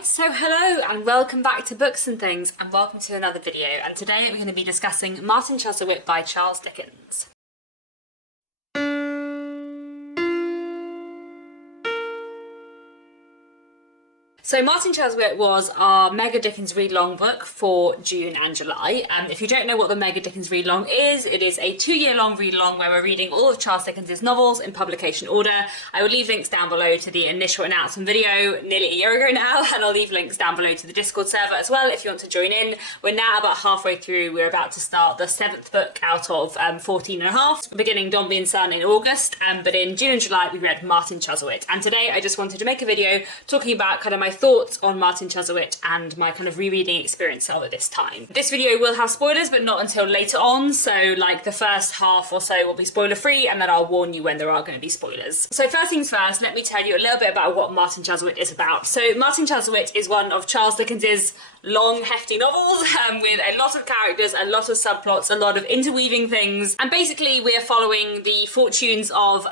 Right, so hello and welcome back to Books and Things, and welcome to another video, and today we're going to be discussing Martin Chuzzlewit by Charles Dickens. So Martin Chuzzlewit was our Mega Dickens Readalong book for June and July. If you don't know what the Mega Dickens Readalong is, it is a 2-year-long read-along where we're reading all of Charles Dickens' novels in publication order. I will leave links down below to the initial announcement video nearly a year ago now, and I'll leave links down below to the Discord server as well if you want to join in. We're now about halfway through. We're about to start the 7th book out of 14 and a half, beginning Dombey and Son in August, but in June and July we read Martin Chuzzlewit. And today I just wanted to make a video talking about kind of my thoughts on Martin Chuzzlewit and my kind of rereading experience of it this time. This video will have spoilers, but not until later on, so like the first half or so will be spoiler free, and then I'll warn you when there are going to be spoilers. So first things first, let me tell you a little bit about what Martin Chuzzlewit is about. So Martin Chuzzlewit is one of Charles Dickens's long, hefty novels with a lot of characters, a lot of subplots, a lot of interweaving things, and basically we are following the fortunes of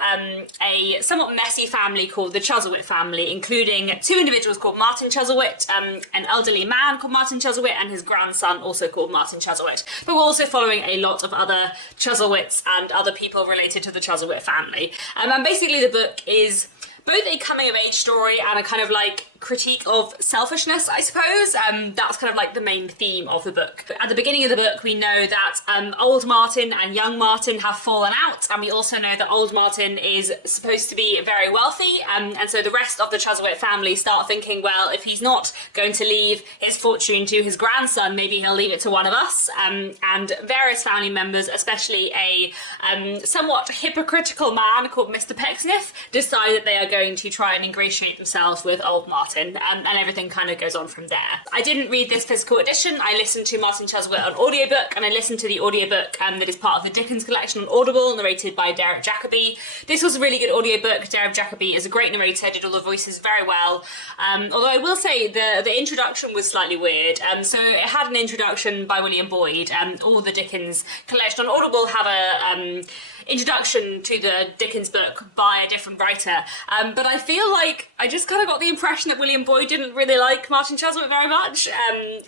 a somewhat messy family called the Chuzzlewit family, including two individuals called Martin Chuzzlewit, an elderly man called Martin Chuzzlewit and his grandson also called Martin Chuzzlewit. But we're also following a lot of other Chuzzlewits and other people related to the Chuzzlewit family. And basically the book is both a coming-of-age story and a kind of like critique of selfishness, I suppose. That's kind of like the main theme of the book. At the beginning of the book, we know that old Martin and young Martin have fallen out, and we also know that old Martin is supposed to be very wealthy, and so the rest of the Chuzzlewit family start thinking, well, if he's not going to leave his fortune to his grandson, maybe he'll leave it to one of us. And various family members, especially a somewhat hypocritical man called Mr. Pecksniff, decide that they are going to try and ingratiate themselves with old Martin. And everything kind of goes on from there. I didn't read this physical edition. I listened to Martin Chuzzlewit on audiobook, and I listened to the audiobook that is part of the Dickens collection on Audible, narrated by Dorrit Jacobi. This was a really good audiobook. Dorrit Jacobi is a great narrator, did all the voices very well. Although I will say the introduction was slightly weird. So it had an introduction by William Boyd. All the Dickens collection on Audible have a introduction to the Dickens book by a different writer. But I feel like I just kind of got the impression that William Boyd didn't really like Martin Chuzzlewit very much,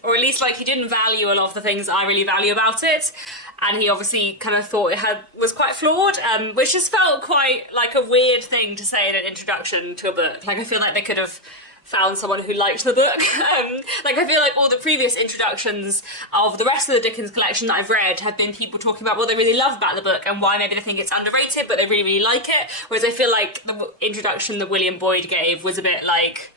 or at least like he didn't value a lot of the things I really value about it. And he obviously kind of thought it was quite flawed, which just felt quite like a weird thing to say in an introduction to a book. Like I feel like they could have found someone who liked the book. Like I feel like all the previous introductions of the rest of the Dickens collection that I've read have been people talking about what they really love about the book and why maybe they think it's underrated but they really, really like it. Whereas I feel like the introduction that William Boyd gave was a bit like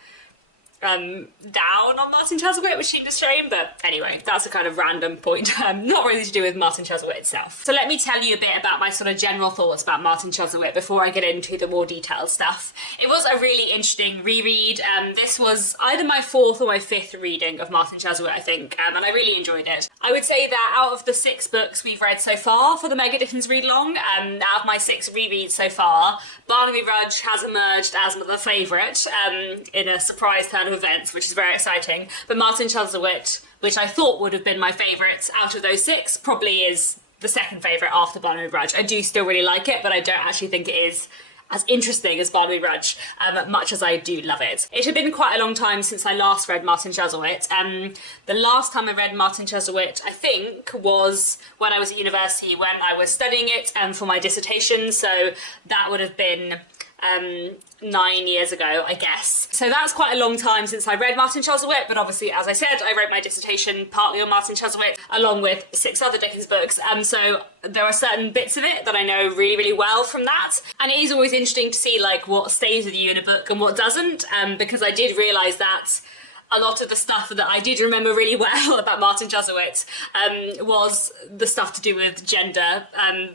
down on Martin Chuzzlewit, which seemed a shame, but anyway, that's a kind of random point, not really to do with Martin Chuzzlewit itself. So let me tell you a bit about my sort of general thoughts about Martin Chuzzlewit before I get into the more detailed stuff. It was a really interesting reread. This was either my 4th or my 5th reading of Martin Chuzzlewit, I think, and I really enjoyed it. I would say that out of the 6 books we've read so far for the Mega Dickens Readalong, out of my 6 rereads so far, Barnaby Rudge has emerged as the favourite in a surprise turn of events, which is very exciting. But Martin Chuzzlewit, which I thought would have been my favourite out of those 6, probably is the second favourite after Barnaby Rudge. I do still really like it, but I don't actually think it is as interesting as Barnaby Rudge, much as I do love it. It had been quite a long time since I last read Martin Chuzzlewit. The last time I read Martin Chuzzlewit, I think, was when I was at university, when I was studying it for my dissertation, so that would have been 9 years ago, I guess. So that's quite a long time since I read Martin Chuzzlewit, but obviously, as I said, I wrote my dissertation partly on Martin Chuzzlewit, along with 6 other Dickens books, so there are certain bits of it that I know really, really well from that. And it is always interesting to see like what stays with you in a book and what doesn't, because I did realise that a lot of the stuff that I did remember really well about Martin Chuzzlewit was the stuff to do with gender,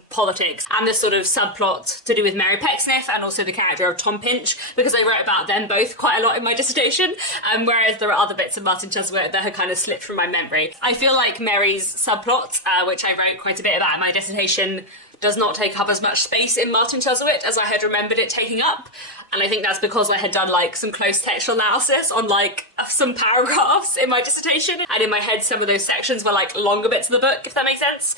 politics, and the sort of subplot to do with Mary Pecksniff and also the character of Tom Pinch, because I wrote about them both quite a lot in my dissertation, whereas there are other bits of Martin Chuzzlewit that had kind of slipped from my memory. I feel like Mary's subplot, which I wrote quite a bit about in my dissertation, does not take up as much space in Martin Chuzzlewit as I had remembered it taking up. And I think that's because I had done like some close textual analysis on like a stuff some paragraphs in my dissertation, and in my head some of those sections were like longer bits of the book, if that makes sense.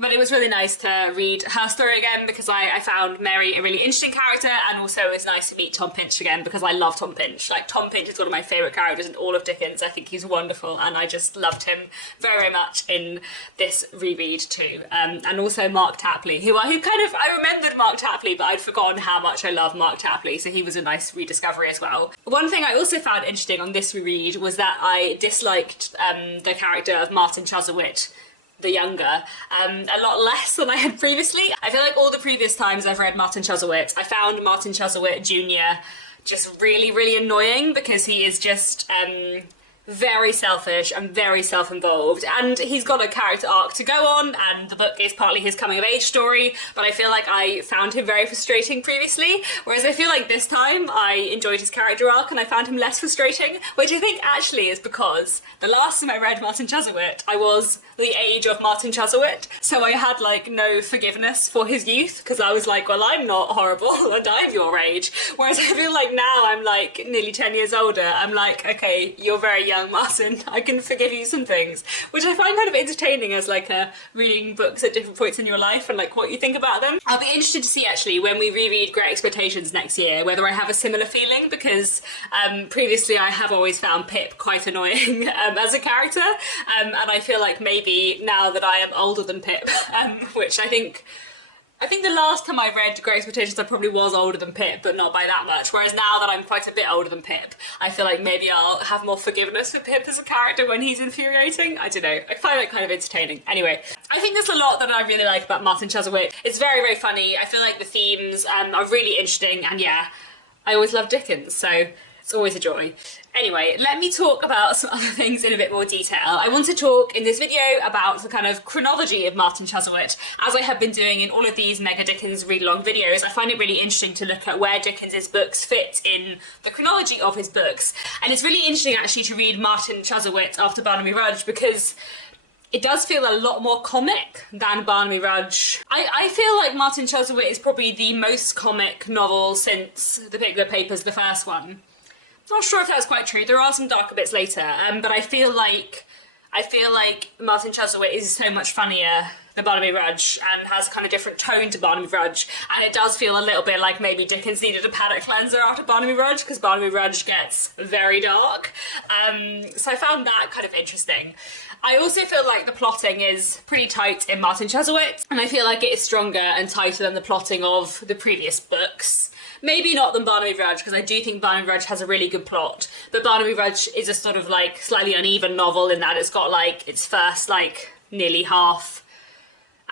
But it was really nice to read her story again, because I found Mary a really interesting character, and also it was nice to meet Tom Pinch again, because I love Tom Pinch. Like, Tom Pinch is one of my favourite characters in all of Dickens. I think he's wonderful, and I just loved him very, very much in this reread too. And also Mark Tapley, who I remembered Mark Tapley, but I'd forgotten how much I love Mark Tapley, so he was a nice rediscovery as well. One thing I also found interesting on this reread was that I disliked the character of Martin Chuzzlewit, the younger, a lot less than I had previously. I feel like all the previous times I've read Martin Chuzzlewit, I found Martin Chuzzlewit Jr. just really, really annoying, because he is just very selfish and very self-involved, and he's got a character arc to go on, and the book is partly his coming of age story, but I feel like I found him very frustrating previously, whereas I feel like this time I enjoyed his character arc and I found him less frustrating, which I think actually is because the last time I read Martin Chuzzlewit, I was the age of Martin Chuzzlewit, so I had like no forgiveness for his youth, because I was like, well, I'm not horrible and I'm your age, whereas I feel like now I'm like nearly 10 years older, I'm like, okay, you're very young, Martin, I can forgive you some things, which I find kind of entertaining as like reading books at different points in your life and like what you think about them. I'll be interested to see actually when we reread Great Expectations next year whether I have a similar feeling, because previously I have always found Pip quite annoying as a character, and I feel like maybe now that I am older than Pip, which I think the last time I read Great Expectations I probably was older than Pip, but not by that much, whereas now that I'm quite a bit older than Pip, I feel like maybe I'll have more forgiveness for Pip as a character when he's infuriating. I don't know, I find it kind of entertaining. Anyway, I think there's a lot that I really like about Martin Chuzzlewit. It's very, very funny. I feel like the themes are really interesting, and yeah, I always love Dickens, so it's always a joy. Anyway, let me talk about some other things in a bit more detail. I want to talk in this video about the kind of chronology of Martin Chuzzlewit, as I have been doing in all of these Mega Dickens read-along videos. I find it really interesting to look at where Dickens's books fit in the chronology of his books. And it's really interesting actually to read Martin Chuzzlewit after Barnaby Rudge, because it does feel a lot more comic than Barnaby Rudge. I feel like Martin Chuzzlewit is probably the most comic novel since The Pickwick Papers, the first one. Not sure if that's quite true. There are some darker bits later, but I feel like Martin Chuzzlewit is so much funnier than Barnaby Rudge and has a kind of different tone to Barnaby Rudge, and it does feel a little bit like maybe Dickens needed a palate cleanser after Barnaby Rudge, because Barnaby Rudge gets very dark. So I found that kind of interesting. I also feel like the plotting is pretty tight in Martin Chuzzlewit, and I feel like it is stronger and tighter than the plotting of the previous books. Maybe not than Barnaby Rudge, because I do think Barnaby Rudge has a really good plot, but Barnaby Rudge is a sort of like slightly uneven novel in that it's got like its first like nearly half,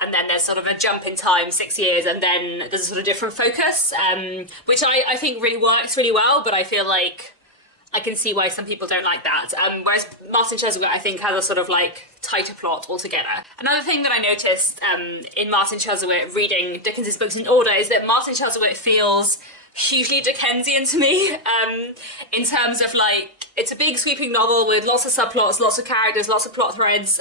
and then there's sort of a jump in time, 6 years, and then there's a sort of different focus, which I think really works really well, but I feel like I can see why some people don't like that. Whereas Martin Chuzzlewit, I think, has a sort of like tighter plot altogether. Another thing that I noticed in Martin Chuzzlewit, reading Dickens's books in order, is that Martin Chuzzlewit feels hugely Dickensian to me, in terms of like, it's a big sweeping novel with lots of subplots, lots of characters, lots of plot threads.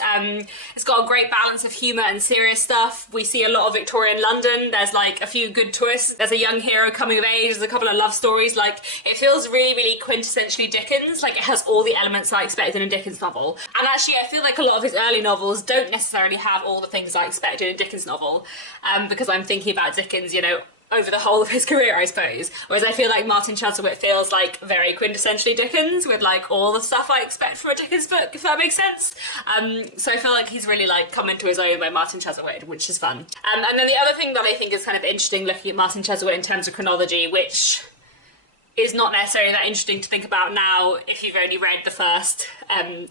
It's got a great balance of humour and serious stuff. We see a lot of Victorian London. There's like a few good twists. There's a young hero coming of age. There's a couple of love stories. Like, it feels really, really quintessentially Dickens. Like, it has all the elements I expect in a Dickens novel. And actually, I feel like a lot of his early novels don't necessarily have all the things I expect in a Dickens novel, because I'm thinking about Dickens, you know, over the whole of his career, I suppose. Whereas I feel like Martin Chuzzlewit feels like very quintessentially Dickens, with like all the stuff I expect from a Dickens book, if that makes sense. So I feel like he's really like come into his own by Martin Chuzzlewit, which is fun. And then the other thing that I think is kind of interesting looking at Martin Chuzzlewit in terms of chronology, which is not necessarily that interesting to think about now if you've only read the first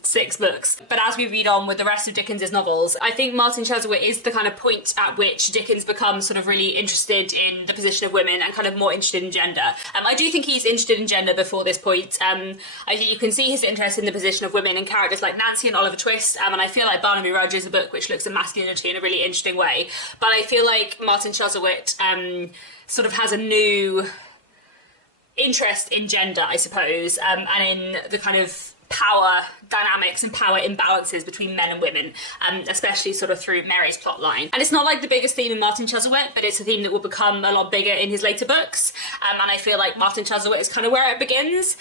6 books. But as we read on with the rest of Dickens's novels, I think Martin Chuzzlewit is the kind of point at which Dickens becomes sort of really interested in the position of women and kind of more interested in gender. I do think he's interested in gender before this point. I think you can see his interest in the position of women in characters like Nancy and Oliver Twist, and I feel like Barnaby Rudge is a book which looks at masculinity in a really interesting way. But I feel like Martin Chuzzlewit sort of has a new interest in gender, I suppose, and in the kind of power dynamics and power imbalances between men and women, especially sort of through Mary's plotline. And it's not like the biggest theme in Martin Chuzzlewit, but it's a theme that will become a lot bigger in his later books. And I feel like Martin Chuzzlewit is kind of where it begins,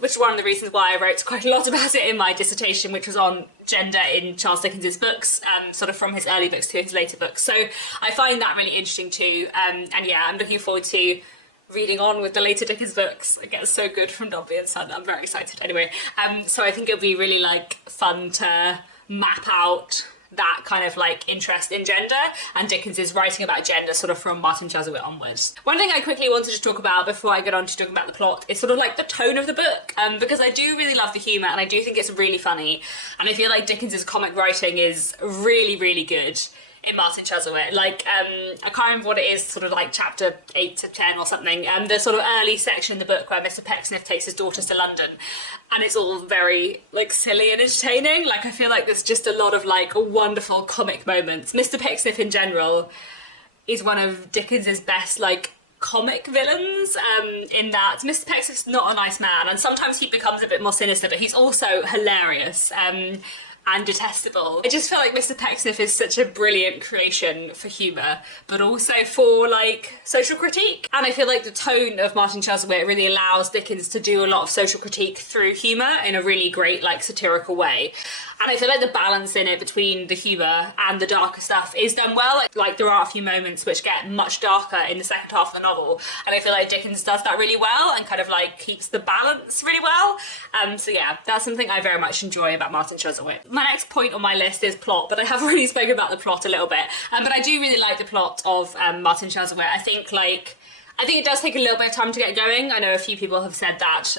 which is one of the reasons why I wrote quite a lot about it in my dissertation, which was on gender in Charles Dickens's books, sort of from his early books to his later books. So I find that really interesting too. And yeah, I'm looking forward to reading on with the later Dickens books. It gets so good from Dombey and Son. I'm very excited. Anyway, so I think it'll be really like fun to map out that kind of like interest in gender, and Dickens is writing about gender sort of from Martin Chuzzlewit onwards. One thing I quickly wanted to talk about before I get on to talking about the plot is sort of like the tone of the book, because I do really love the humour and I do think it's really funny, and I feel like Dickens's comic writing is really, really good in Martin Chuzzlewit. Like, I can't remember what it is, sort of like chapter 8 to 10 or something, the sort of early section in the book where Mr. Pecksniff takes his daughters to London, and it's all very, like, silly and entertaining. Like, I feel like there's just a lot of, like, wonderful comic moments. Mr. Pecksniff, in general, is one of Dickens's best, like, comic villains, in that Mr. Pecksniff's not a nice man, and sometimes he becomes a bit more sinister, but he's also hilarious, and detestable. I just feel like Mr. Pecksniff is such a brilliant creation for humour, but also for like social critique. And I feel like the tone of Martin Chuzzlewit really allows Dickens to do a lot of social critique through humour in a really great, like, satirical way. And I feel like the balance in it between the humour and the darker stuff is done well. Like there are a few moments which get much darker in the second half of the novel, and I feel like Dickens does that really well and kind of like keeps the balance really well. So yeah, that's something I very much enjoy about Martin Chuzzlewit. My next point on my list is plot, but I have already spoken about the plot a little bit. But I do really like the plot of Martin Chuzzlewit. I think it does take a little bit of time to get going. I know a few people have said that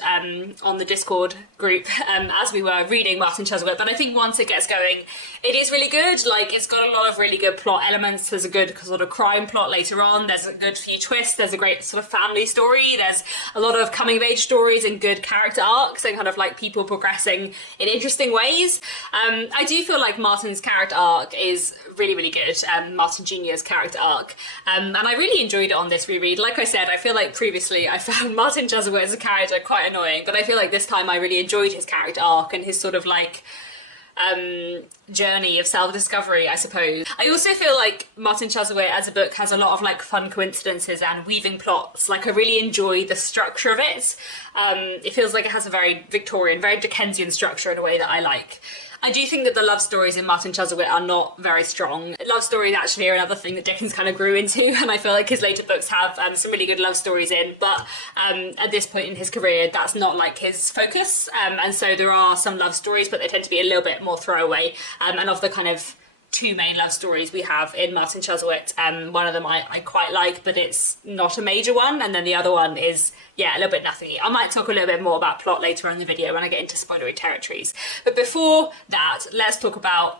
on the Discord group as we were reading Martin Chuzzlewit, but I think once it gets going, it is really good. Like, it's got a lot of really good plot elements. There's a good sort of crime plot later on. There's a good few twists. There's a great sort of family story. There's a lot of coming-of-age stories and good character arcs and kind of like people progressing in interesting ways. I do feel like Martin's character arc is really, really good. Martin Jr.'s character arc. And I really enjoyed it on this reread. Like I said, I feel like previously I found Martin Chuzzlewit as a character quite annoying, but I feel like this time I really enjoyed his character arc and his sort of like journey of self-discovery, I suppose. I also feel like Martin Chuzzlewit as a book has a lot of like fun coincidences and weaving plots. Like, I really enjoy the structure of it. It feels like it has a very Victorian, very Dickensian structure in a way that I like. I do think that the love stories in Martin Chuzzlewit are not very strong. Love stories actually are another thing that Dickens kind of grew into, and I feel like his later books have some really good love stories in, but at this point in his career, that's not like his focus. And so there are some love stories, but they tend to be a little bit more throwaway. And of the kind of two main love stories we have in Martin Chuzzlewit, one of them I quite like, but it's not a major one, and then the other one is, yeah, a little bit nothingy. I might talk a little bit more about plot later on in the video when I get into spoilery territories. But before that, let's talk about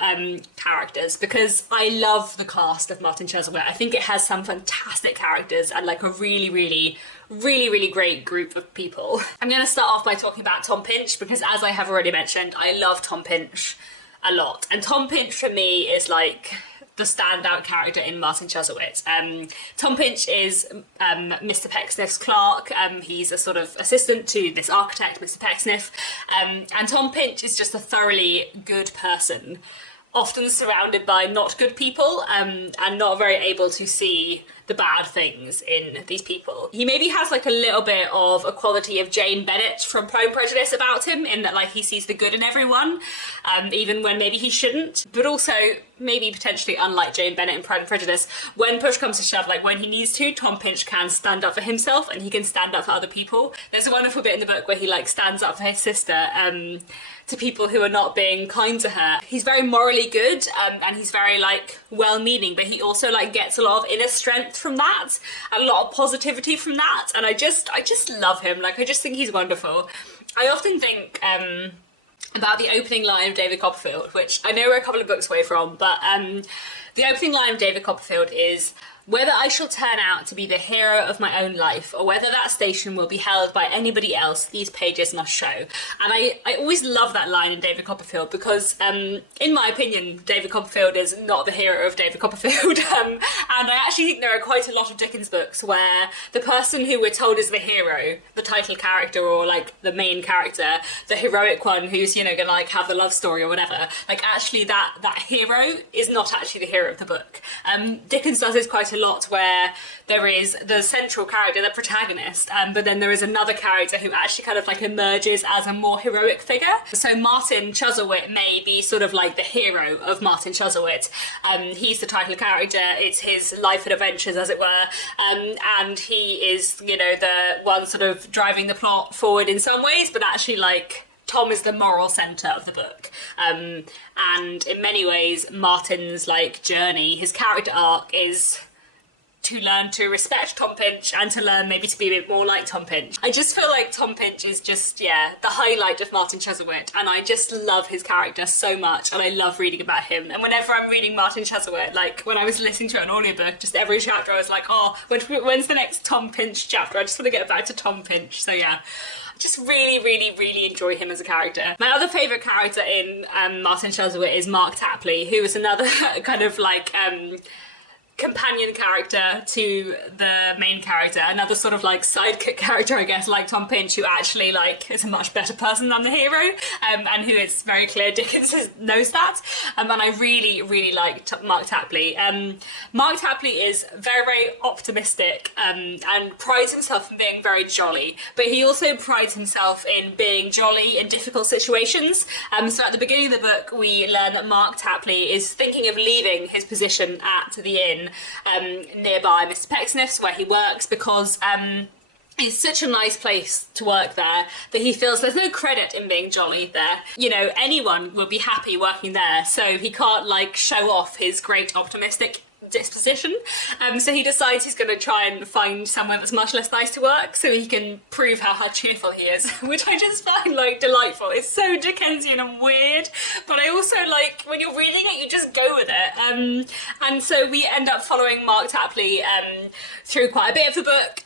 characters, because I love the cast of Martin Chuzzlewit. I think it has some fantastic characters and like a really, really, really, really great group of people. I'm going to start off by talking about Tom Pinch, because as I have already mentioned, I love Tom Pinch a lot. And Tom Pinch for me is like the standout character in Martin Chuzzlewit. Tom Pinch is Mr. Pecksniff's clerk. He's a sort of assistant to this architect, Mr. Pecksniff. And Tom Pinch is just a thoroughly good person, often surrounded by not good people, and not very able to see the bad things in these people. He maybe has like a little bit of a quality of Jane Bennet from Pride and Prejudice about him, in that like he sees the good in everyone, even when maybe he shouldn't. But also maybe potentially unlike Jane Bennet in Pride and Prejudice, when push comes to shove, like when he needs to, Tom Pinch can stand up for himself and he can stand up for other people. There's a wonderful bit in the book where he like stands up for his sister to people who are not being kind to her. He's very morally good, and he's very like well-meaning, but he also like gets a lot of inner strength from that, and a lot of positivity from that, and I just love him. Like, I just think he's wonderful. I often think about the opening line of David Copperfield, which I know we're a couple of books away from, but the opening line of David Copperfield is, Whether I shall turn out to be the hero of my own life, or whether that station will be held by anybody else, these pages must show. And I always love that line in David Copperfield because, in my opinion, David Copperfield is not the hero of David Copperfield. And I actually think there are quite a lot of Dickens books where the person who we're told is the hero, the title character or like the main character, the heroic one who's, you know, gonna like have the love story or whatever, like actually that hero is not actually the hero of the book. Dickens does this quite a lot where there is the central character, the protagonist, but then there is another character who actually kind of like emerges as a more heroic figure. So Martin Chuzzlewit may be sort of like the hero of Martin Chuzzlewit. He's the title character, it's his life and adventures as it were, and he is, you know, the one sort of driving the plot forward in some ways, but actually like Tom is the moral centre of the book. And in many ways Martin's like journey, his character arc is to learn to respect Tom Pinch and to learn maybe to be a bit more like Tom Pinch. I just feel like Tom Pinch is just, yeah, the highlight of Martin Chuzzlewit, and I just love his character so much and I love reading about him. And whenever I'm reading Martin Chuzzlewit, like when I was listening to an audiobook, just every chapter I was like, oh, when's the next Tom Pinch chapter? I just want to get back to Tom Pinch. So yeah, I just really enjoy him as a character. My other favourite character in Martin Chuzzlewit is Mark Tapley, who is another kind of like companion character to the main character, another sort of like sidekick character, I guess, like Tom Pinch, who actually like is a much better person than the hero, and who it's very clear Dickens knows that. And I really like Mark Tapley. Mark Tapley is very optimistic and prides himself in being very jolly, but he also prides himself in being jolly in difficult situations. So at the beginning of the book we learn that Mark Tapley is thinking of leaving his position at the inn nearby Mr. Pecksniff's where he works because it's such a nice place to work there that he feels there's no credit in being jolly there. You know, anyone will be happy working there, so he can't like show off his great optimistic disposition. So he decides he's going to try and find someone that's much less nice to work so he can prove how cheerful he is, which I just find like delightful. It's so Dickensian and weird, but I also like when you're reading it you just go with it. And so we end up following Mark Tapley through quite a bit of the book,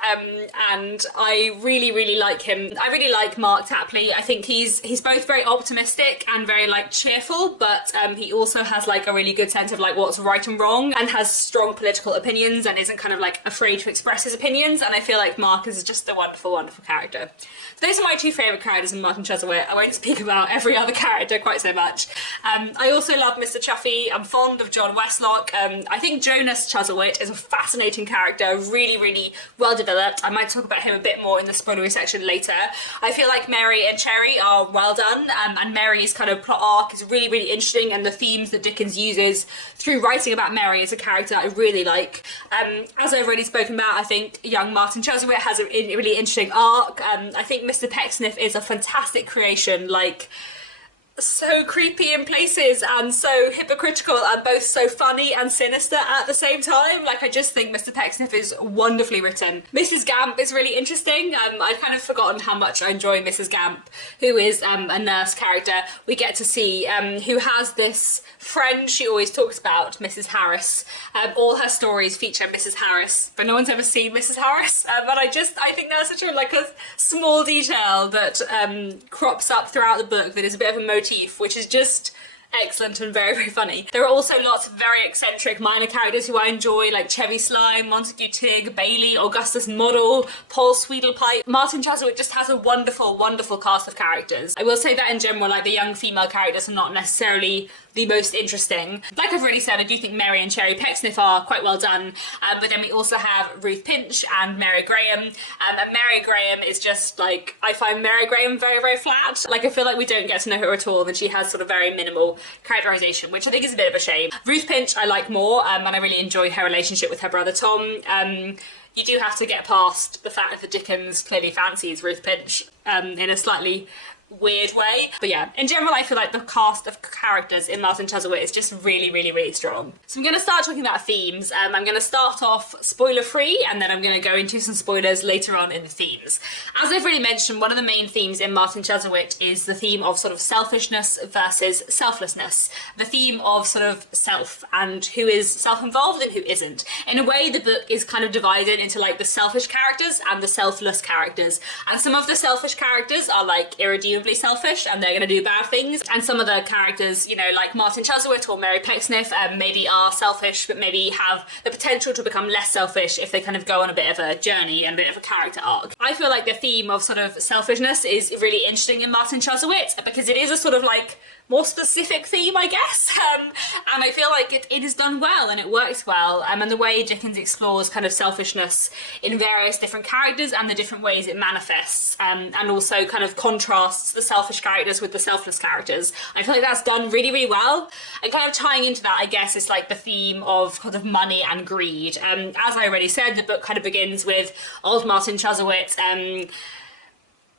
and I really like him. I really like Mark Tapley. I think he's both very optimistic and very like cheerful, but he also has like a really good sense of like what's right and wrong, and has strong political opinions and isn't kind of like afraid to express his opinions. And I feel like Mark is just a wonderful character. So those are my two favourite characters in Martin Chuzzlewit. I won't speak about every other character quite so much. I also love Mr. Chuffy. I'm fond of John Westlock. I think Jonas Chuzzlewit is a fascinating character, really well developed. I might talk about him a bit more in the spoilery section later. I feel like Mary and Cherry are well done, and Mary's kind of plot arc is really interesting, and the themes that Dickens uses through writing about Mary as a character I really like. As I've already spoken about, I think young Martin Chuzzlewit has a really interesting arc. I think Mr. Pecksniff is a fantastic creation, like so creepy in places and so hypocritical and both so funny and sinister at the same time. Like I just think Mr. Pecksniff is wonderfully written. Mrs. Gamp is really interesting. I'd kind of forgotten how much I enjoy Mrs. Gamp, who is a nurse character we get to see, who has this friend she always talks about, Mrs. Harris. All her stories feature Mrs. Harris, but no one's ever seen Mrs. Harris. But I think that's such a like a small detail that crops up throughout the book that is a bit of a motif, which is just excellent and very funny. There are also lots of very eccentric minor characters who I enjoy, like Chevy Slime, Montague Tigg, Bailey, Augustus Model, Paul Sweedlepipe. Martin Chuzzlewit just has a wonderful cast of characters. I will say that in general, like the young female characters are not necessarily the most interesting. Like I've already said, I do think Mary and Cherry Pecksniff are quite well done, but then we also have Ruth Pinch and Mary Graham, and Mary Graham is just like, I find Mary Graham very flat. Like I feel like we don't get to know her at all, and she has sort of very minimal characterisation, which I think is a bit of a shame. Ruth Pinch I like more, and I really enjoy her relationship with her brother Tom. You do have to get past the fact that Dickens clearly fancies Ruth Pinch in a slightly weird way. But yeah, in general, I feel like the cast of characters in Martin Chuzzlewit is just really, really, really strong. So I'm going to start talking about themes. I'm going to start off spoiler-free, and then I'm going to go into some spoilers later on in the themes. As I've already mentioned, one of the main themes in Martin Chuzzlewit is the theme of sort of selfishness versus selflessness. The theme of sort of self and who is self-involved and who isn't. In a way, the book is kind of divided into like the selfish characters and the selfless characters. And some of the selfish characters are like irredeemably selfish and they're going to do bad things. And some of the characters, you know, like Martin Chuzzlewit or Mary Pecksniff, maybe are selfish, but maybe have the potential to become less selfish if they kind of go on a bit of a journey and a bit of a character arc. I feel like the theme of sort of selfishness is really interesting in Martin Chuzzlewit because it is a sort of like more specific theme, I guess, and I feel like it is done well and it works well, and the way Dickens explores kind of selfishness in various different characters and the different ways it manifests, and also kind of contrasts the selfish characters with the selfless characters. I feel like that's done really, really well, and kind of tying into that, I guess, is like the theme of kind of money and greed. As I already said, the book kind of begins with old Martin Chuzzlewit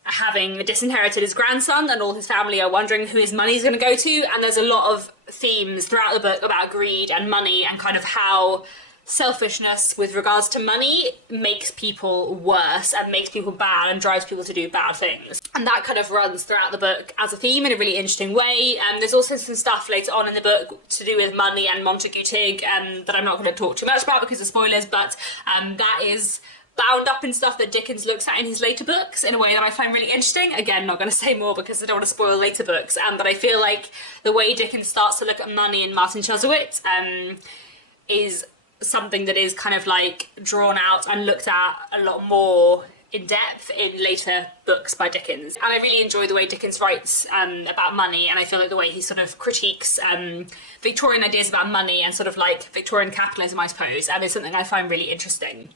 having disinherited his grandson, and all his family are wondering who his money's going to go to, and there's a lot of themes throughout the book about greed and money and kind of how selfishness with regards to money makes people worse and makes people bad and drives people to do bad things. And that kind of runs throughout the book as a theme in a really interesting way. There's also some stuff later on in the book to do with money and Montague Tigg that I'm not going to talk too much about because of spoilers, but that is bound up in stuff that Dickens looks at in his later books in a way that I find really interesting. Again, not going to say more because I don't want to spoil later books, but I feel like the way Dickens starts to look at money in Martin Chuzzlewit is something that is kind of like drawn out and looked at a lot more in depth in later books by Dickens. And I really enjoy the way Dickens writes about money, and I feel like the way he sort of critiques Victorian ideas about money and sort of like Victorian capitalism, I suppose, is something I find really interesting.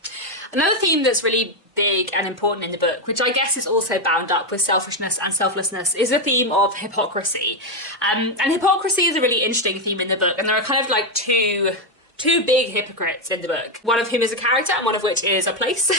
Another theme that's really big and important in the book, which I guess is also bound up with selfishness and selflessness, is the theme of hypocrisy. And hypocrisy is a really interesting theme in the book, and there are kind of like two big hypocrites in the book, one of whom is a character and one of which is a place.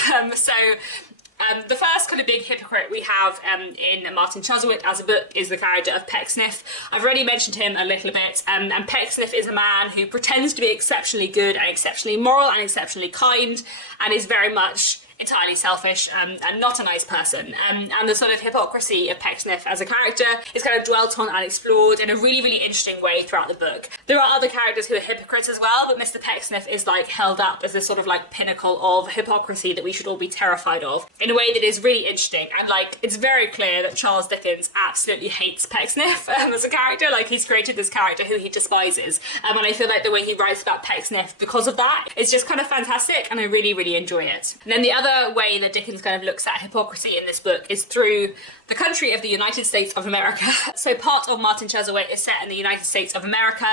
The first kind of big hypocrite we have in Martin Chuzzlewit as a book is the character of Pecksniff. I've already mentioned him a little bit, and Pecksniff is a man who pretends to be exceptionally good and exceptionally moral and exceptionally kind, and is very much entirely selfish and not a nice person. And the sort of hypocrisy of Pecksniff as a character is kind of dwelt on and explored in a really, really interesting way throughout the book. There are other characters who are hypocrites as well, but Mr. Pecksniff is like held up as this sort of like pinnacle of hypocrisy that we should all be terrified of in a way that is really interesting. And like, it's very clear that Charles Dickens absolutely hates Pecksniff as a character. Like, he's created this character who he despises. And I feel like the way he writes about Pecksniff because of that is just kind of fantastic, and I really, really enjoy it. And then the other way that Dickens kind of looks at hypocrisy in this book is through the country of the United States of America. So part of Martin Chuzzlewit is set in the United States of America.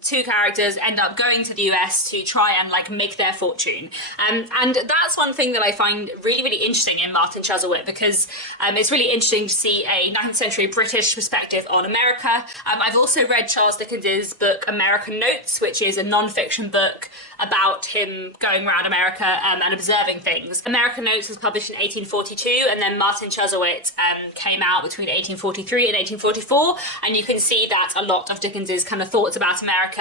Two characters end up going to the US to try and like make their fortune. And that's one thing that I find really, really interesting in Martin Chuzzlewit, because it's really interesting to see a 19th century British perspective on America. I've also read Charles Dickens's book American Notes, which is a non-fiction book about him going around America and observing things. American Notes was published in 1842, and then Martin Chuzzlewit came out between 1843 and 1844, and you can see that a lot of Dickens's kind of thoughts about America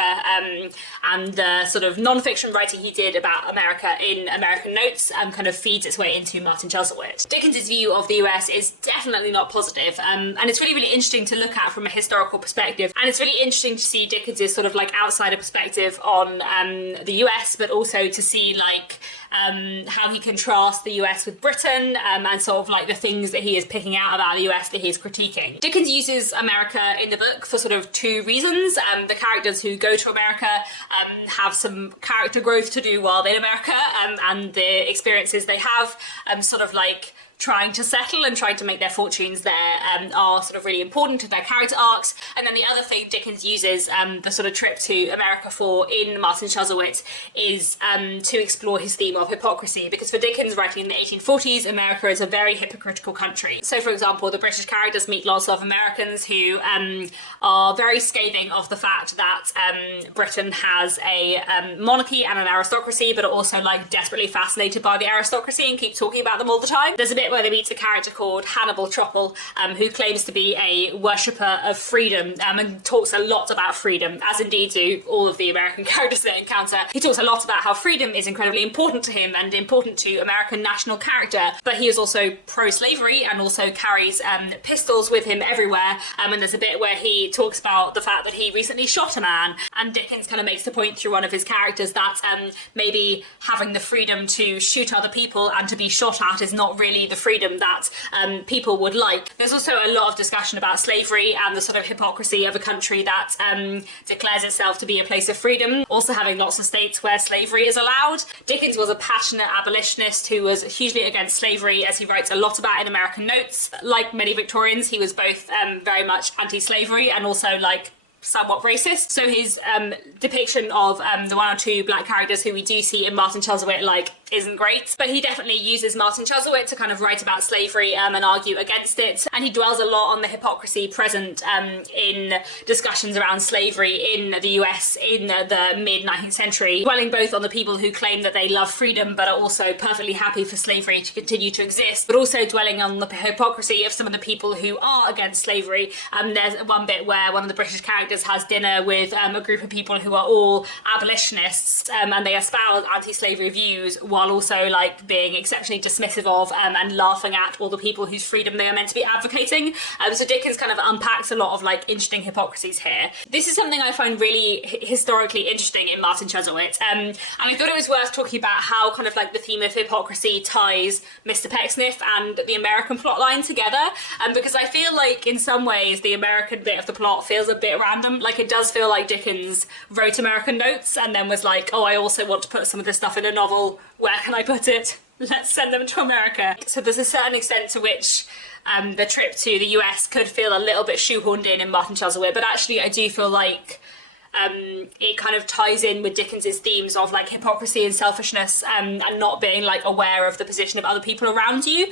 and the sort of non-fiction writing he did about America in American Notes kind of feeds its way into Martin Chuzzlewit. Dickens's view of the US is definitely not positive, and it's really, really interesting to look at from a historical perspective, and it's really interesting to see Dickens's sort of like outsider perspective on the US, but also to see like how he contrasts the US with Britain and sort of like the things that he is picking out about the US that he is critiquing. Dickens uses America in the book for sort of two reasons. The characters who go to America have some character growth to do while they're in America, and the experiences they have sort of like trying to settle and trying to make their fortunes there are sort of really important to their character arcs. And then the other thing Dickens uses the sort of trip to America for in Martin Chuzzlewit is to explore his theme of hypocrisy, because for Dickens writing in the 1840s, America is a very hypocritical country. So for example, the British characters meet lots of Americans who are very scathing of the fact that Britain has a monarchy and an aristocracy, but are also like desperately fascinated by the aristocracy and keep talking about them all the time. There's a bit bit where they meet a character called Hannibal Tropple, who claims to be a worshipper of freedom, and talks a lot about freedom, as indeed do all of the American characters that encounter. He talks a lot about how freedom is incredibly important to him and important to American national character, but he is also pro-slavery and also carries pistols with him everywhere. And there's a bit where he talks about the fact that he recently shot a man, and Dickens kind of makes the point through one of his characters that maybe having the freedom to shoot other people and to be shot at is not really the freedom that people would like. There's also a lot of discussion about slavery and the sort of hypocrisy of a country that declares itself to be a place of freedom, also having lots of states where slavery is allowed. Dickens was a passionate abolitionist who was hugely against slavery, as he writes a lot about in American Notes. Like many Victorians, he was both very much anti-slavery and also like somewhat racist. So his depiction of the one or two black characters who we do see in Martin Chuzzlewit like isn't great, but he definitely uses Martin Chuzzlewit to kind of write about slavery and argue against it, and he dwells a lot on the hypocrisy present in discussions around slavery in the US in the mid-19th century, dwelling both on the people who claim that they love freedom but are also perfectly happy for slavery to continue to exist, but also dwelling on the hypocrisy of some of the people who are against slavery. There's one bit where one of the British characters has dinner with a group of people who are all abolitionists, and they espouse anti-slavery views while also like being exceptionally dismissive of and laughing at all the people whose freedom they are meant to be advocating. So Dickens kind of unpacks a lot of like interesting hypocrisies here. This is something I find really historically interesting in Martin Chuzzlewit, and I thought it was worth talking about how kind of like the theme of hypocrisy ties Mr. Pecksniff and the American plotline together, because I feel like in some ways the American bit of the plot feels a bit random. Like it does feel like Dickens wrote American Notes and then was like, oh, I also want to put some of this stuff in a novel. Where can I put it? Let's send them to America. So there's a certain extent to which the trip to the US could feel a little bit shoehorned in Martin Chuzzlewit, but actually I do feel like it kind of ties in with Dickens's themes of like hypocrisy and selfishness, and not being like aware of the position of other people around you.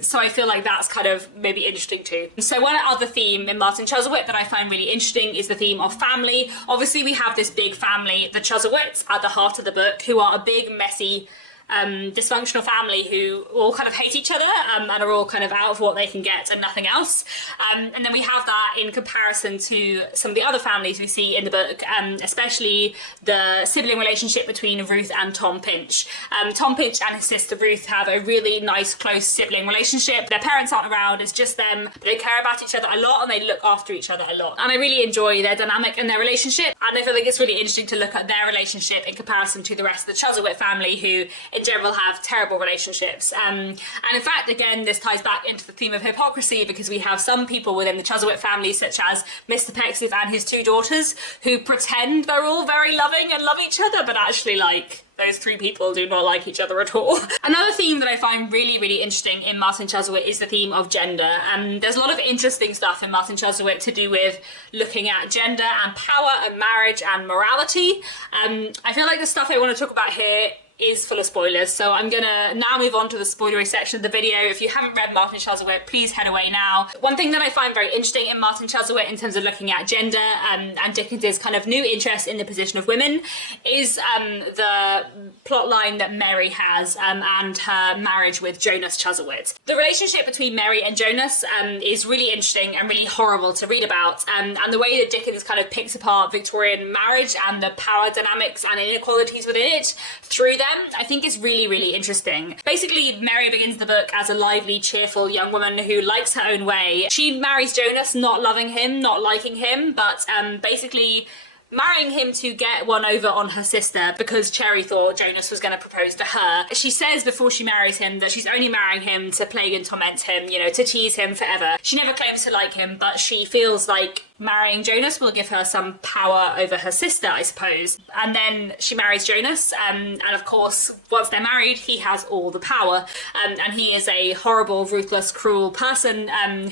So I feel like that's kind of maybe interesting too. So one other theme in Martin Chuzzlewit that I find really interesting is the theme of family. Obviously we have this big family, the Chuzzlewits, at the heart of the book, who are a big, messy, dysfunctional family who all kind of hate each other and are all kind of out of what they can get and nothing else. And then we have that in comparison to some of the other families we see in the book, especially the sibling relationship between Ruth and Tom Pinch. Tom Pinch and his sister Ruth have a really nice, close sibling relationship. Their parents aren't around, it's just them. They care about each other a lot and they look after each other a lot. And I really enjoy their dynamic and their relationship. And I feel like it's really interesting to look at their relationship in comparison to the rest of the Chuzzlewit family, who in general have terrible relationships. And in fact, again, this ties back into the theme of hypocrisy, because we have some people within the Chuzzlewit family, such as Mr. Pecksniff and his two daughters, who pretend they're all very loving and love each other, but actually like those three people do not like each other at all. Another theme that I find really, really interesting in Martin Chuzzlewit is the theme of gender. And there's a lot of interesting stuff in Martin Chuzzlewit to do with looking at gender and power and marriage and morality. I feel like the stuff I want to talk about here is full of spoilers, so I'm gonna now move on to the spoilery section of the video. If you haven't read Martin Chuzzlewit, please head away now. One thing that I find very interesting in Martin Chuzzlewit in terms of looking at gender and Dickens's kind of new interest in the position of women is the plot line that Mary has and her marriage with Jonas Chuzzlewit. The relationship between Mary and Jonas is really interesting and really horrible to read about, and the way that Dickens kind of picks apart Victorian marriage and the power dynamics and inequalities within it through them, I think is really, really interesting. Basically, Mary begins the book as a lively, cheerful young woman who likes her own way. She marries Jonas, not loving him, not liking him, but basically marrying him to get one over on her sister because Cherry thought Jonas was going to propose to her. She says before she marries him that she's only marrying him to plague and torment him, you know, to tease him forever. She never claims to like him, but she feels like marrying Jonas will give her some power over her sister, I suppose. And then she marries Jonas, and of course, once they're married, he has all the power. And he is a horrible, ruthless, cruel person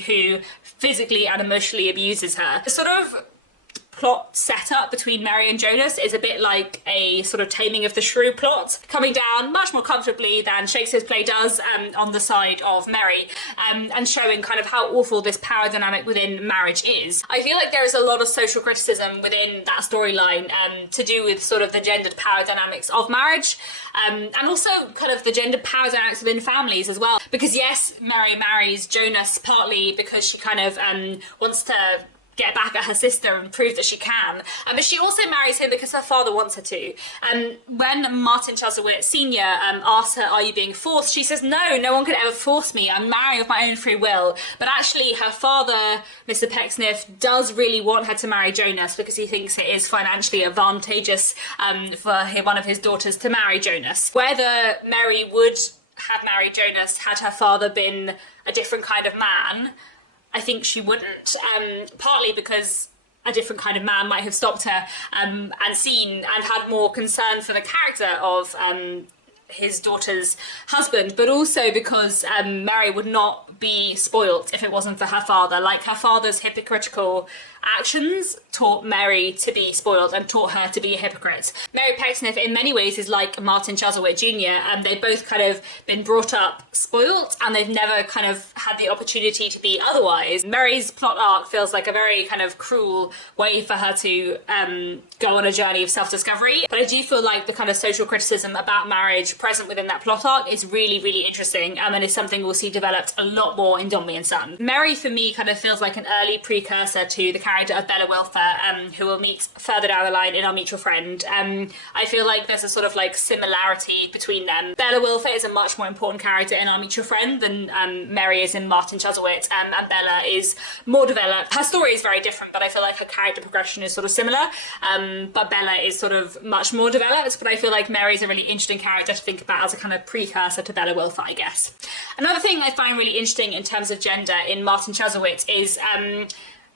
who physically and emotionally abuses her. The sort of plot setup between Mary and Jonas is a bit like a sort of Taming of the Shrew plot, coming down much more comfortably than Shakespeare's play does on the side of Mary, and showing kind of how awful this power dynamic within marriage is. I feel like there is a lot of social criticism within that storyline to do with sort of the gendered power dynamics of marriage, and also kind of the gendered power dynamics within families as well. Because yes, Mary marries Jonas partly because she kind of wants to get back at her sister and prove that she can. But she also marries him because her father wants her to. When Martin Chuzzlewit Sr. asks her, are you being forced? She says, no one could ever force me. I'm marrying of my own free will. But actually her father, Mr. Pecksniff, does really want her to marry Jonas because he thinks it is financially advantageous for one of his daughters to marry Jonas. Whether Mary would have married Jonas had her father been a different kind of man, I think she wouldn't, partly because a different kind of man might have stopped her and seen and had more concern for the character of his daughter's husband, but also because Mary would not be spoilt if it wasn't for her father. Like, her father's hypocritical actions taught Mary to be spoiled and taught her to be a hypocrite. Mary Pecksniff in many ways is like Martin Chuzzlewit Jr. They've both kind of been brought up spoilt and they've never kind of had the opportunity to be otherwise. Mary's plot arc feels like a very kind of cruel way for her to go on a journey of self-discovery, but I do feel like the kind of social criticism about marriage present within that plot arc is really, really interesting, and is something we'll see developed a lot more in Dombey and Son. Mary for me kind of feels like an early precursor to the character of Bella Wilfer, who we'll meet further down the line in Our Mutual Friend. I feel like there's a sort of like similarity between them. Bella Wilfer is a much more important character in Our Mutual Friend than Mary is in Martin Chuzzlewit, and Bella is more developed. Her story is very different, but I feel like her character progression is sort of similar, but Bella is sort of much more developed, but I feel like Mary is a really interesting character to think about as a kind of precursor to Bella Wilfer, I guess. Another thing I find really interesting in terms of gender in Martin Chuzzlewit is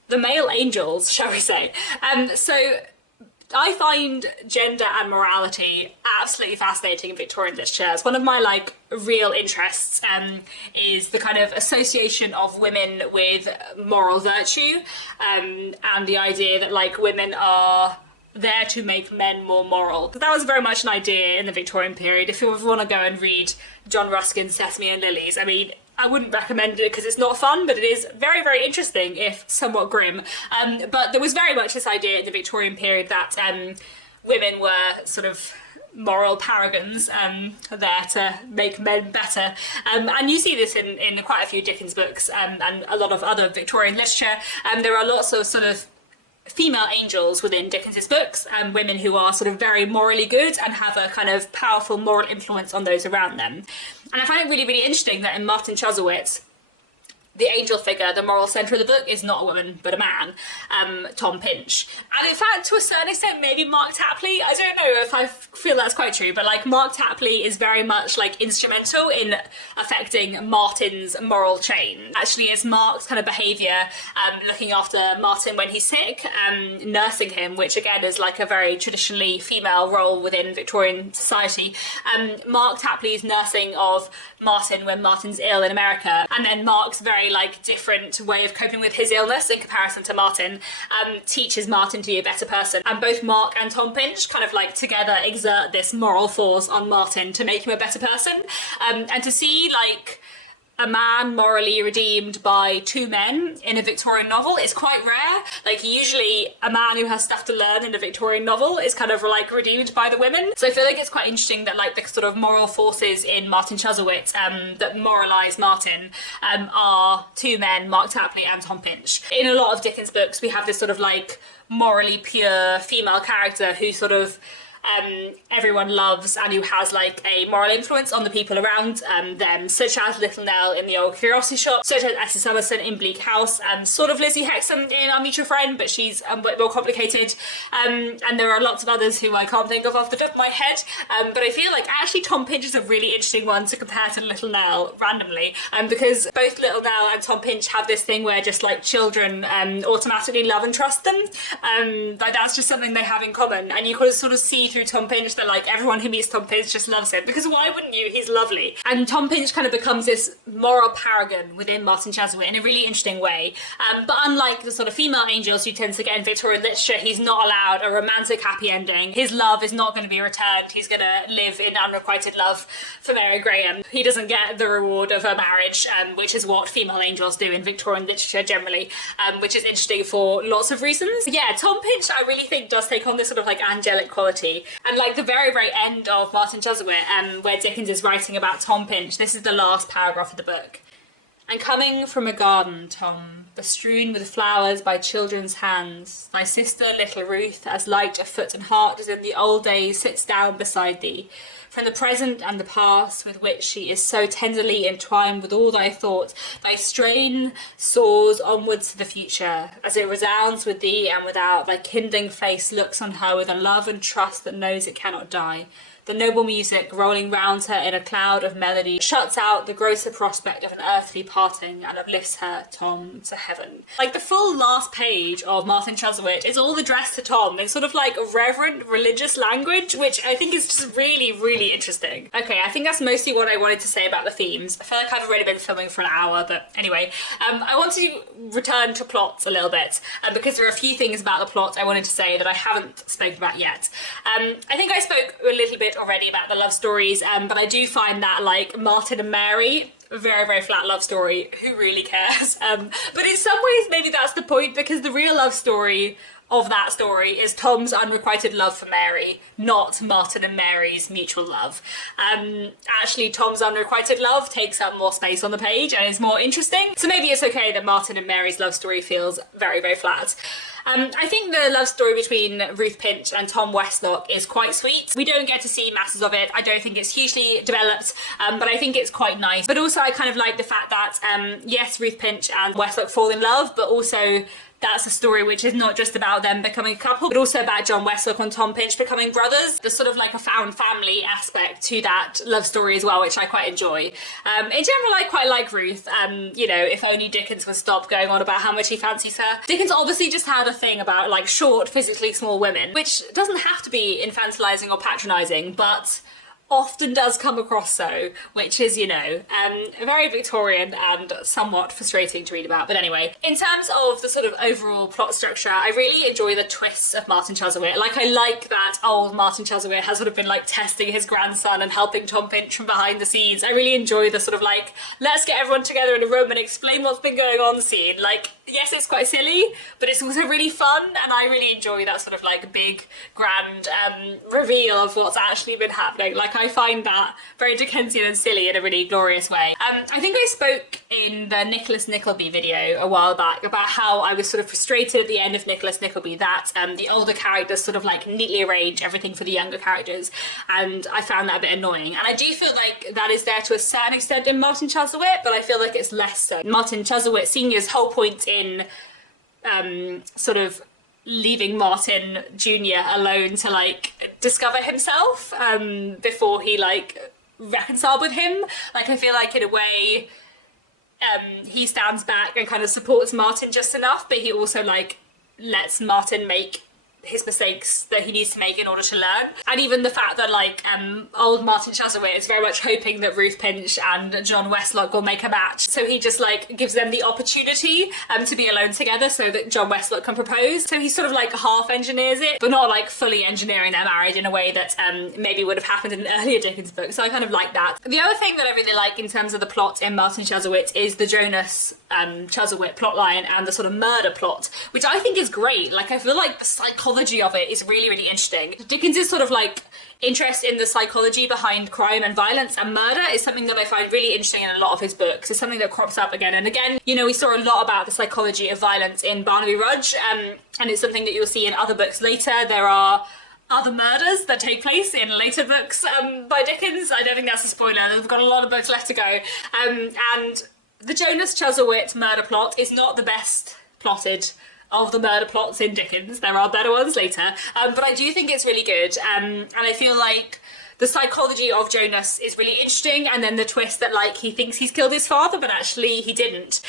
the male angels, shall we say. So I find gender and morality absolutely fascinating in Victorian literature. It's one of my like real interests, is the kind of association of women with moral virtue, and the idea that like women are there to make men more moral. But that was very much an idea in the Victorian period. If you ever want to go and read John Ruskin's Sesame and Lilies, I mean, I wouldn't recommend it because it's not fun, but it is very, very interesting, if somewhat grim. But there was very much this idea in the Victorian period that women were sort of moral paragons there to make men better. And you see this in quite a few Dickens books and a lot of other Victorian literature. There are lots of sort of female angels within Dickens's books, and women who are sort of very morally good and have a kind of powerful moral influence on those around them. And I find it really, really interesting that in Martin Chuzzlewit, the angel figure, the moral centre of the book, is not a woman, but a man, Tom Pinch. And in fact, to a certain extent, maybe Mark Tapley. I don't know if I feel that's quite true, but like Mark Tapley is very much like instrumental in affecting Martin's moral change. Actually, it's Mark's kind of behaviour, looking after Martin when he's sick, nursing him, which again is like a very traditionally female role within Victorian society. Mark Tapley's nursing of Martin when Martin's ill in America, and then Mark's very like different way of coping with his illness in comparison to Martin, teaches Martin to be a better person. And both Mark and Tom Pinch kind of like together exert this moral force on Martin to make him a better person. And to see like a man morally redeemed by two men in a Victorian novel is quite rare. Like usually a man who has stuff to learn in a Victorian novel is kind of like redeemed by the women. So I feel like it's quite interesting that like the sort of moral forces in Martin Chuzzlewit that moralise Martin are two men, Mark Tapley and Tom Pinch. In a lot of Dickens books we have this sort of like morally pure female character who sort of everyone loves and who has like a moral influence on the people around them, such as Little Nell in The Old Curiosity Shop, such as Essie Summerson in Bleak House, and sort of Lizzie Hexam in Our Mutual Friend, but she's a bit more complicated. And there are lots of others who I can't think of off the top of my head, but I feel like actually Tom Pinch is a really interesting one to compare to Little Nell randomly, because both Little Nell and Tom Pinch have this thing where just like children automatically love and trust them. Like that's just something they have in common, and you could sort of see through Tom Pinch that like everyone who meets Tom Pinch just loves him, because why wouldn't you? He's lovely. And Tom Pinch kind of becomes this moral paragon within Martin Chuzzlewit in a really interesting way. But unlike the sort of female angels you tend to get in Victorian literature, he's not allowed a romantic happy ending. His love is not going to be returned. He's going to live in unrequited love for Mary Graham. He doesn't get the reward of a marriage, which is what female angels do in Victorian literature generally, which is interesting for lots of reasons. Yeah, Tom Pinch I really think does take on this sort of like angelic quality. And like the very, very end of Martin Chuzzlewit, where Dickens is writing about Tom Pinch, this is the last paragraph of the book. And coming from a garden, Tom, bestrewn with flowers by children's hands, thy sister, little Ruth, as light of foot and heart as in the old days, sits down beside thee. From the present and the past, with which she is so tenderly entwined with all thy thoughts, thy strain soars onwards to the future, as it resounds with thee and without, thy kindling face looks on her with a love and trust that knows it cannot die. The noble music, rolling round her in a cloud of melody, shuts out the grosser prospect of an earthly parting and uplifts her, Tom, to heaven. Like the full last page of Martin Chuzzlewit is all addressed to Tom in sort of like reverent religious language, which I think is just really, really interesting. Okay, I think that's mostly what I wanted to say about the themes. I feel like I've already been filming for an hour, but anyway, I want to return to plot a little bit, because there are a few things about the plot I wanted to say that I haven't spoken about yet. I think I spoke a little bit already about the love stories, but I do find that like Martin and Mary, very, very flat love story. Who really cares? But in some ways maybe that's the point, because the real love story of that story is Tom's unrequited love for Mary, not Martin and Mary's mutual love. Actually, Tom's unrequited love takes up more space on the page and is more interesting. So maybe it's okay that Martin and Mary's love story feels very, very flat. I think the love story between Ruth Pinch and Tom Westlock is quite sweet. We don't get to see masses of it. I don't think it's hugely developed, but I think it's quite nice. But also I kind of like the fact that, yes, Ruth Pinch and Westlock fall in love, but also that's a story which is not just about them becoming a couple, but also about John Westlock and Tom Pinch becoming brothers. There's sort of like a found family aspect to that love story as well, which I quite enjoy. In general, I quite like Ruth. You know, if only Dickens would stop going on about how much he fancies her. Dickens obviously just had a thing about like short, physically small women, which doesn't have to be infantilizing or patronising, but often does come across so, which is, you know, very Victorian and somewhat frustrating to read about. But anyway, in terms of the sort of overall plot structure, I really enjoy the twists of Martin Chuzzlewit. Like, I like that old Martin Chuzzlewit has sort of been like testing his grandson and helping Tom Pinch from behind the scenes. I really enjoy the sort of like, let's get everyone together in a room and explain what's been going on scene. Like, yes, it's quite silly, but it's also really fun, and I really enjoy that sort of like big, grand reveal of what's actually been happening. Like, I find that very Dickensian and silly in a really glorious way. I think I spoke in the Nicholas Nickleby video a while back about how I was sort of frustrated at the end of Nicholas Nickleby that the older characters sort of like neatly arrange everything for the younger characters, and I found that a bit annoying. And I do feel like that is there to a certain extent in Martin Chuzzlewit, but I feel like it's less so. Martin Chuzzlewit Sr.'s whole point in sort of leaving Martin Jr. alone to like discover himself before he like reconciled with him. Like, I feel like in a way he stands back and kind of supports Martin just enough, but he also like lets Martin make his mistakes that he needs to make in order to learn. And even the fact that like old Martin Chuzzlewit is very much hoping that Ruth Pinch and John Westlock will make a match, so he just like gives them the opportunity to be alone together so that John Westlock can propose. So he sort of like half engineers it, but not like fully engineering their marriage in a way that maybe would have happened in an earlier Dickens book. So I kind of like that. The other thing that I really like in terms of the plot in Martin Chuzzlewit is the Jonas Chuzzlewit plotline and the sort of murder plot, which I think is great. Like, I feel like the psychology of it is really, really interesting. Dickens' sort of like interest in the psychology behind crime and violence and murder is something that I find really interesting in a lot of his books. It's something that crops up again and again. You know, we saw a lot about the psychology of violence in Barnaby Rudge, and it's something that you'll see in other books later. There are other murders that take place in later books by Dickens. I don't think that's a spoiler. We've got a lot of books left to go. And the Jonas Chuzzlewit murder plot is not the best plotted of the murder plots in Dickens. There are better ones later, but I do think it's really good, and I feel like the psychology of Jonas is really interesting, and then the twist that like he thinks he's killed his father but actually he didn't,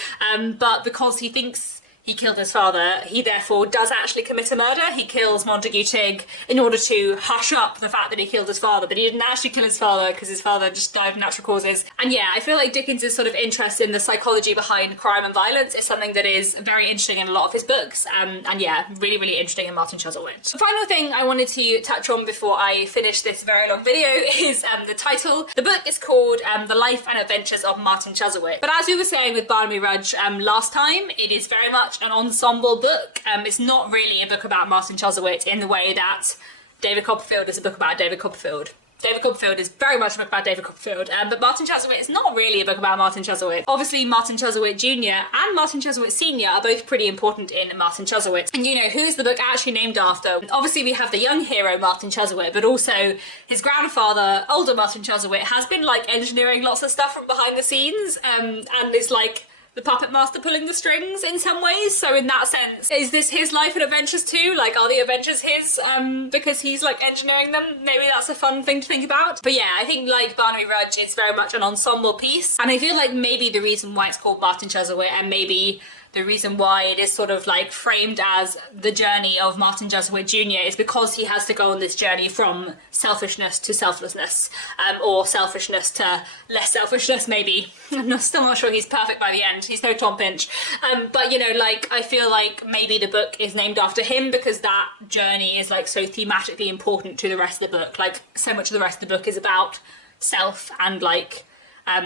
but because he thinks he killed his father, he therefore does actually commit a murder. He kills Montague Tigg in order to hush up the fact that he killed his father, but he didn't actually kill his father because his father just died of natural causes. And yeah, I feel like Dickens' sort of interest in the psychology behind crime and violence is something that is very interesting in a lot of his books. And yeah, really, really interesting in Martin Chuzzlewit. The final thing I wanted to touch on before I finish this very long video is the title. The book is called The Life and Adventures of Martin Chuzzlewit. But as we were saying with Barnaby Rudge last time, it is very much an ensemble book. It's not really a book about Martin Chuzzlewit in the way that David Copperfield is a book about David Copperfield. David Copperfield is very much a book about David Copperfield, but Martin Chuzzlewit is not really a book about Martin Chuzzlewit. Obviously, Martin Chuzzlewit Jr. and Martin Chuzzlewit Sr. are both pretty important in Martin Chuzzlewit. And you know, who is the book actually named after? Obviously, we have the young hero, Martin Chuzzlewit, but also his grandfather, older Martin Chuzzlewit, has been like engineering lots of stuff from behind the scenes, and is like the puppet master pulling the strings in some ways. So in that sense, is this his life and adventures too? Like, are the adventures his because he's like engineering them? Maybe that's a fun thing to think about. But yeah, I think like Barnaby Rudge is very much an ensemble piece, and I feel like maybe the reason why it's called Martin Chuzzlewit, and maybe the reason why it is sort of like framed as the journey of Martin Chuzzlewit Jr. is because he has to go on this journey from selfishness to selflessness, or selfishness to less selfishness maybe. I'm still not sure he's perfect by the end. He's no Tom Pinch. But you know, like, I feel like maybe the book is named after him because that journey is like so thematically important to the rest of the book. Like, so much of the rest of the book is about self and like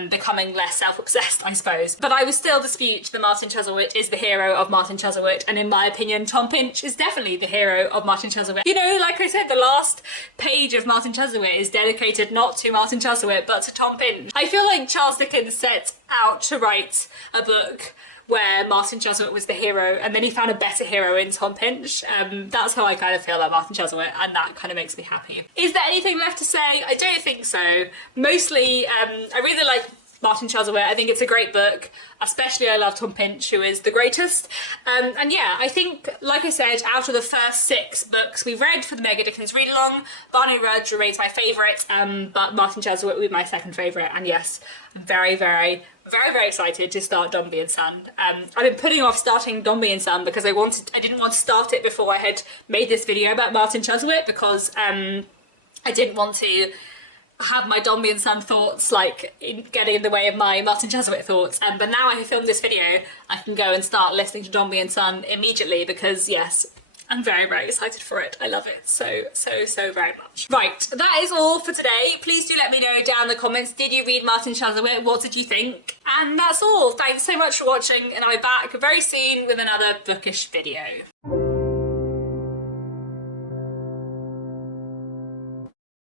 becoming less self-obsessed, I suppose. But I would still dispute that Martin Chuzzlewit is the hero of Martin Chuzzlewit, and in my opinion, Tom Pinch is definitely the hero of Martin Chuzzlewit. You know, like I said, the last page of Martin Chuzzlewit is dedicated not to Martin Chuzzlewit, but to Tom Pinch. I feel like Charles Dickens set out to write a book where Martin Chuzzlewit was the hero, and then he found a better hero in Tom Pinch. That's how I kind of feel about Martin Chuzzlewit, and that kind of makes me happy. Is there anything left to say? I don't think so. Mostly, I really like Martin Chuzzlewit. I think it's a great book. Especially I love Tom Pinch, who is the greatest. And yeah, I think, like I said, out of the first 6 books we've read for the Mega Dickens Readalong, Barnaby Rudge remains my favourite, but Martin Chuzzlewit will be my second favourite. And yes, I'm very, very excited to start Dombey and Son. I've been putting off starting Dombey and Son because I didn't want to start it before I had made this video about Martin Chuzzlewit, because I didn't want to have my Dombey and Son thoughts like getting in the way of my Martin Chuzzlewit thoughts. But now I have filmed this video, I can go and start listening to Dombey and Son immediately, because yes, I'm very, very excited for it. I love it so very much. Right, that is all for today. Please do let me know down in the comments, did you read Martin Chuzzlewit? What did you think? And that's all. Thanks so much for watching, and I'll be back very soon with another bookish video.